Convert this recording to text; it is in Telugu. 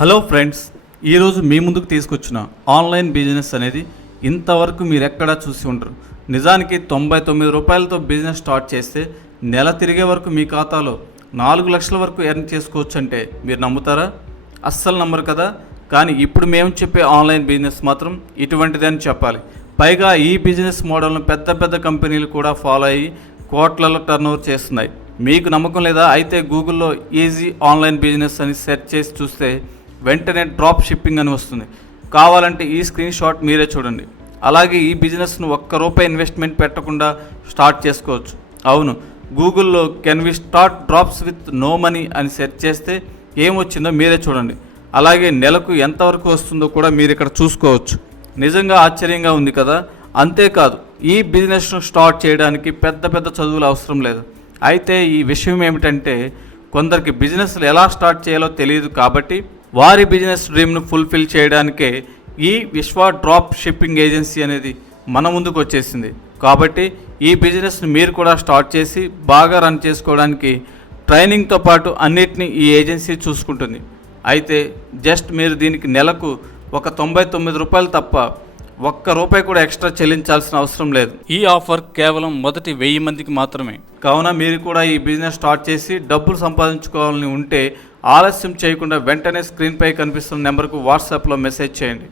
హలో ఫ్రెండ్స్, ఈరోజు మీ ముందుకు తీసుకొచ్చిన ఆన్లైన్ బిజినెస్ అనేది ఇంతవరకు మీరు ఎక్కడా చూసి ఉండరు. నిజానికి 99 రూపాయలతో బిజినెస్ స్టార్ట్ చేస్తే నెల తిరిగే వరకు మీ ఖాతాలో 4 లక్షల వరకు ఎర్న్ చేసుకోవచ్చు అంటే మీరు నమ్ముతారా? అస్సలు నమ్మరు కదా. కానీ ఇప్పుడు మేము చెప్పే ఆన్లైన్ బిజినెస్ మాత్రం ఇటువంటిదే అని చెప్పాలి. పైగా ఈ బిజినెస్ మోడల్ను పెద్ద పెద్ద కంపెనీలు కూడా ఫాలో అయ్యి కోట్లలో టర్నోవర్ చేస్తున్నాయి. మీకు నమ్మకం లేదా? అయితే గూగుల్లో ఈజీ ఆన్లైన్ బిజినెస్ అని సెర్చ్ చేసి చూస్తే వెంటనే డ్రాప్ షిప్పింగ్ అని వస్తుంది. కావాలంటే ఈ స్క్రీన్ షాట్ మీరే చూడండి. అలాగే ఈ బిజినెస్ను ₹1 ఇన్వెస్ట్మెంట్ పెట్టకుండా స్టార్ట్ చేసుకోవచ్చు. అవును, గూగుల్లో can we start drops with no money అని సెర్చ్ చేస్తే ఏమొచ్చిందో మీరే చూడండి. అలాగే నెలకు ఎంతవరకు వస్తుందో కూడా మీరు ఇక్కడ చూసుకోవచ్చు. నిజంగా ఆశ్చర్యంగా ఉంది కదా. అంతేకాదు, ఈ బిజినెస్ను స్టార్ట్ చేయడానికి పెద్ద పెద్ద చదువులు అవసరం లేదు. అయితే ఈ విషయం ఏమిటంటే, కొందరికి బిజినెస్లు ఎలా స్టార్ట్ చేయాలో తెలియదు. కాబట్టి వారి బిజినెస్ డ్రీమ్ను ఫుల్ఫిల్ చేయడానికే ఈ విశ్వ డ్రాప్ షిప్పింగ్ ఏజెన్సీ అనేది మన ముందుకు వచ్చేసింది. కాబట్టి ఈ బిజినెస్ని మీరు కూడా స్టార్ట్ చేసి బాగా రన్ చేసుకోవడానికి ట్రైనింగ్తో పాటు అన్నిటినీ ఈ ఏజెన్సీ చూసుకుంటుంది. అయితే జస్ట్ మీరు దీనికి నెలకు ఒక ₹99 తప్ప ₹1 కూడా ఎక్స్ట్రా చెల్లించాల్సిన అవసరం లేదు. ఈ ఆఫర్ కేవలం మొదటి 1000 మందికి మాత్రమే. కావున మీరు కూడా ఈ బిజినెస్ స్టార్ట్ చేసి డబ్బులు సంపాదించుకోవాలని ఉంటే ఆలస్యం చేయకుండా వెంటనే స్క్రీన్పై కనిపిస్తున్న నెంబర్కు వాట్సాప్లో మెసేజ్ చేయండి.